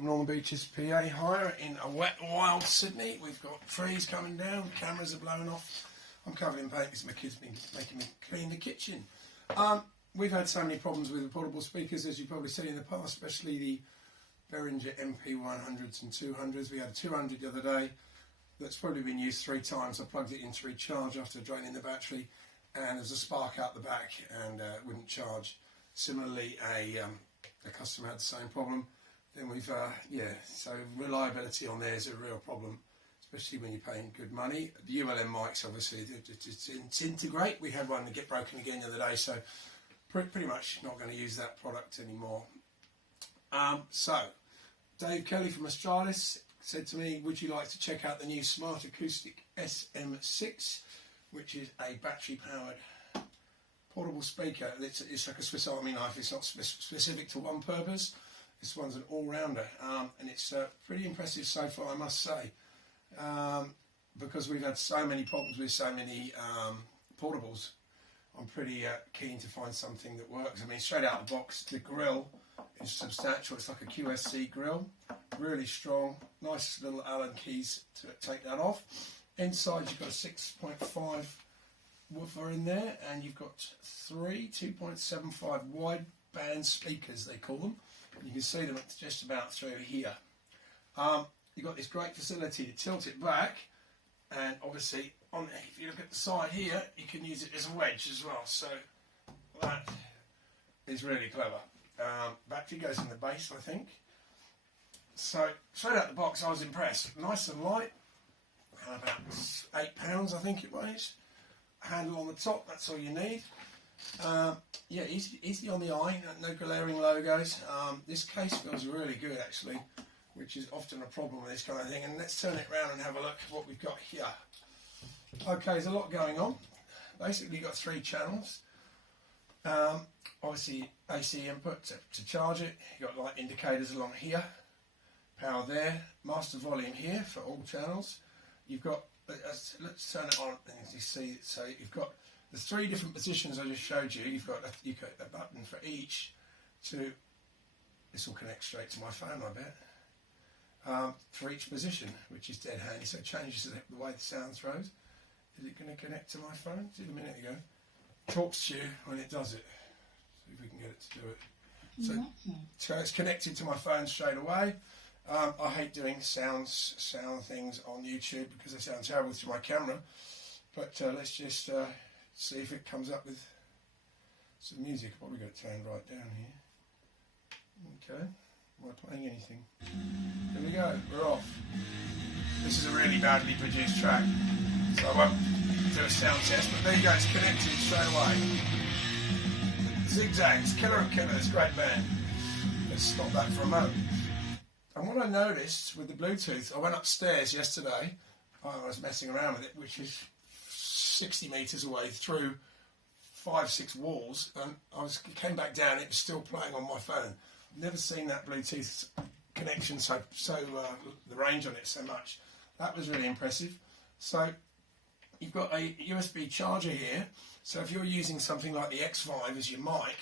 from Long Beaches, PA. Hire in a wet, wild Sydney. We've got trees coming down, cameras are blowing off. I'm covered in paint because my kids been making me clean the kitchen. We've had so many problems with the portable speakers, as you've probably seen in the past, especially the Behringer MPA 100s and 200s. We had a 200 the other day that's probably been used 3 times. I plugged it in to recharge after draining the battery, and there's a spark out the back and wouldn't charge. Similarly, a customer had the same problem. Then we've, so reliability on there is a real problem, especially when you're paying good money. The ULM mics, obviously, disintegrate. We had one that get broken again the other day, so pretty much not going to use that product anymore. So, Dave Kelly from Australis said to me, would you like to check out the new Smart Acoustic SM6, which is a battery-powered portable speaker. It's like a Swiss Army knife. It's not specific to one purpose. This one's an all-rounder, and it's pretty impressive so far, I must say, because we've had so many problems with so many portables. I'm pretty keen to find something that works. I mean, straight out of the box, the grill is substantial. It's like a QSC grill, really strong, nice little Allen keys to take that off. Inside you've got a 6.5 woofer in there, and you've got 3 2.75 wide band speakers, they call them. You can see them just about through here. You've got this great facility to tilt it back, and obviously if you look at the side here, you can use it as a wedge as well, so that is really clever. Battery goes in the base, I think. So straight out the box, I was impressed. Nice and light, about 8 pounds I think it weighs. Handle on the top, that's all you need. Yeah, easy on the eye, no glaring logos. This case feels really good actually, which is often a problem with this kind of thing. And let's turn it around and have a look at what we've got here. Okay, there's a lot going on. Basically you've got 3 channels. Obviously AC input to charge it. You've got light indicators along here. Power there. Master volume here for all channels. You've got, let's turn it on and you see, so you've got the 3 different positions I just showed you. You've got a button for each to, this will connect straight to my phone I bet, for each position, which is dead handy, so it changes the way the sound throws. Is it going to connect to my phone? It did a minute ago. Talks to you when it does it. See if we can get it to do it. So it's connected to my phone straight away. I hate doing sound things on YouTube because they sound terrible through my camera, but let's just see if it comes up with some music. I've probably got it turned right down here. Okay, am I playing anything? Here we go, we're off. This is a really badly produced track, so I won't do a sound test, but there you go, it's connected straight away. Zigzags, Killer of Killers, great band. Let's stop that for a moment. And what I noticed with the Bluetooth, I went upstairs yesterday, I was messing around with it, which is 60 metres away through 5-6 walls, and came back down, it was still playing on my phone. I've never seen that Bluetooth connection the range on it so much. That was really impressive. So you've got a USB charger here, so if you're using something like the X5 as your mic,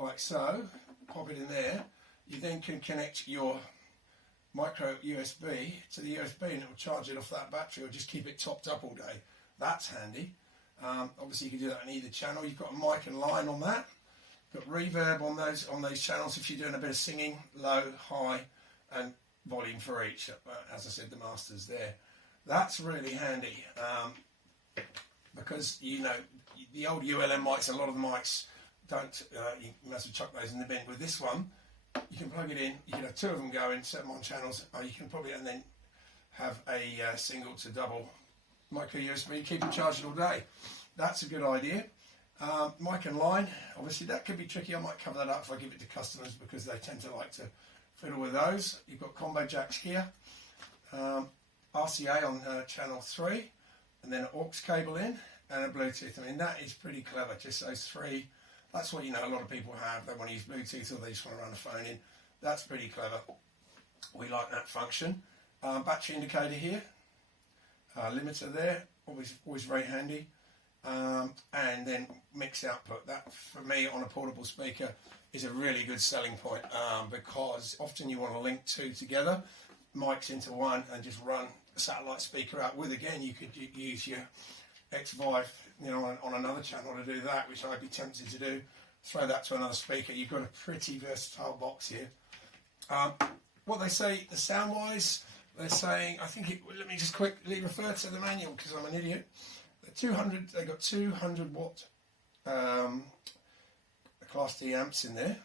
like so, pop it in there, you then can connect your micro USB to the USB and it will charge it off that battery, or just keep it topped up all day. That's handy. Obviously you can do that on either channel. You've got a mic and line on that. Got reverb on those channels if you're doing a bit of singing, low, high, and volume for each. As I said, the master's there. That's really handy because you know the old ULM mics, a lot of the mics don't. You must have chucked those in the bin. With this one, you can plug it in. You can have 2 of them going, set them on channels. You can probably and then have a single to double micro USB, keep them charged all day. That's a good idea. Mic and line, obviously that could be tricky. I might cover that up if I give it to customers because they tend to like to fiddle with those. You've got combo jacks here, RCA on channel 3, and then an aux cable in and a Bluetooth. I mean, that is pretty clever, just those 3. That's what, you know, a lot of people have. They want to use Bluetooth or they just want to run a phone in. That's pretty clever. We like that function. Battery indicator here. Limiter there, always very handy. And then mix output. That, for me, on a portable speaker, is a really good selling point because often you want to link two together, mics into one, and just run a satellite speaker out with. Again, you could use your X5, you know, on another channel to do that, which I'd be tempted to do. Throw that to another speaker. You've got a pretty versatile box here. What they say, the sound-wise, they're saying, I think let me just quickly refer to the manual because I'm an idiot. They got 200 watt Class D amps in there,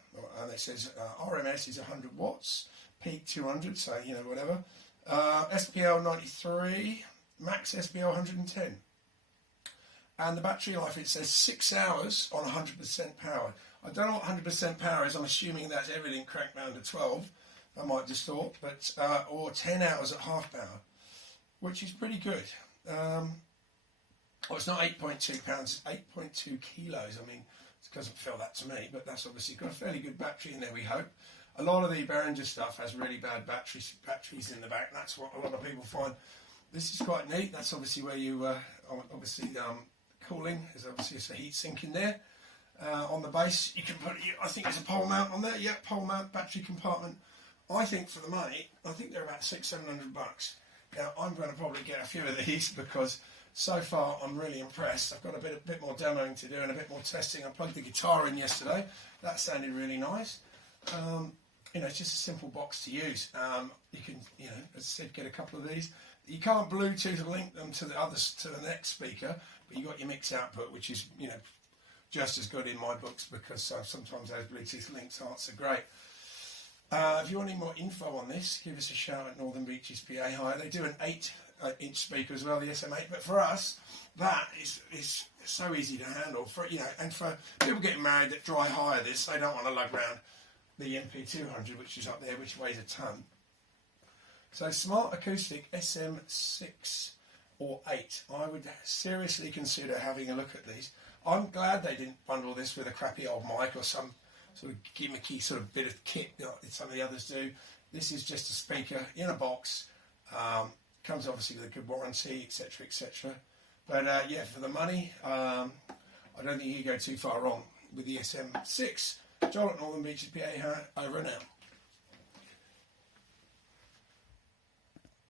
and it says RMS is 100 watts, peak 200, so you know, whatever. SPL 93, max SPL 110. And the battery life, it says 6 hours on 100% power. I don't know what 100% power is. I'm assuming that's everything cranked down to 12. That might distort, but or 10 hours at half power, which is pretty good. Well, it's not 8.2 pounds, it's 8.2 kilos. I mean, it doesn't feel that to me, but that's obviously got a fairly good battery in there, we hope. A lot of the Behringer stuff has really bad batteries in the back. That's what a lot of people find. This is quite neat. That's obviously where you, cooling is obviously a heat sink in there. On the base, you can put, I think there's a pole mount on there. Yep, pole mount, battery compartment. I think for the money, I think they're about $600-700. Now, I'm going to probably get a few of these because so far I'm really impressed. I've got a bit more demoing to do and a bit more testing. I plugged the guitar in yesterday. That sounded really nice. You know, it's just a simple box to use. You can, you know, as I said, get a couple of these. You can't Bluetooth link them to the next speaker, but you got your mix output, which is, you know, just as good in my books because sometimes those Bluetooth links aren't so great. If you want any more info on this, give us a shout at Northern Beaches PA Hire. They do an 8-inch speaker as well, the SM8. But for us, that is so easy to handle. For, you know, and for people getting married that dry hire this, they don't want to lug around the MP200, which is up there, which weighs a ton. So Smart Acoustic SM6 or 8. I would seriously consider having a look at these. I'm glad they didn't bundle this with a crappy old mic or some sort of gimmicky sort of bit of kit that some of the others do. This is just a speaker in a box. Comes obviously with a good warranty, etc., etc. But yeah, for the money, I don't think you go too far wrong with the SM6. Joel at Northern Beaches PA, over and out.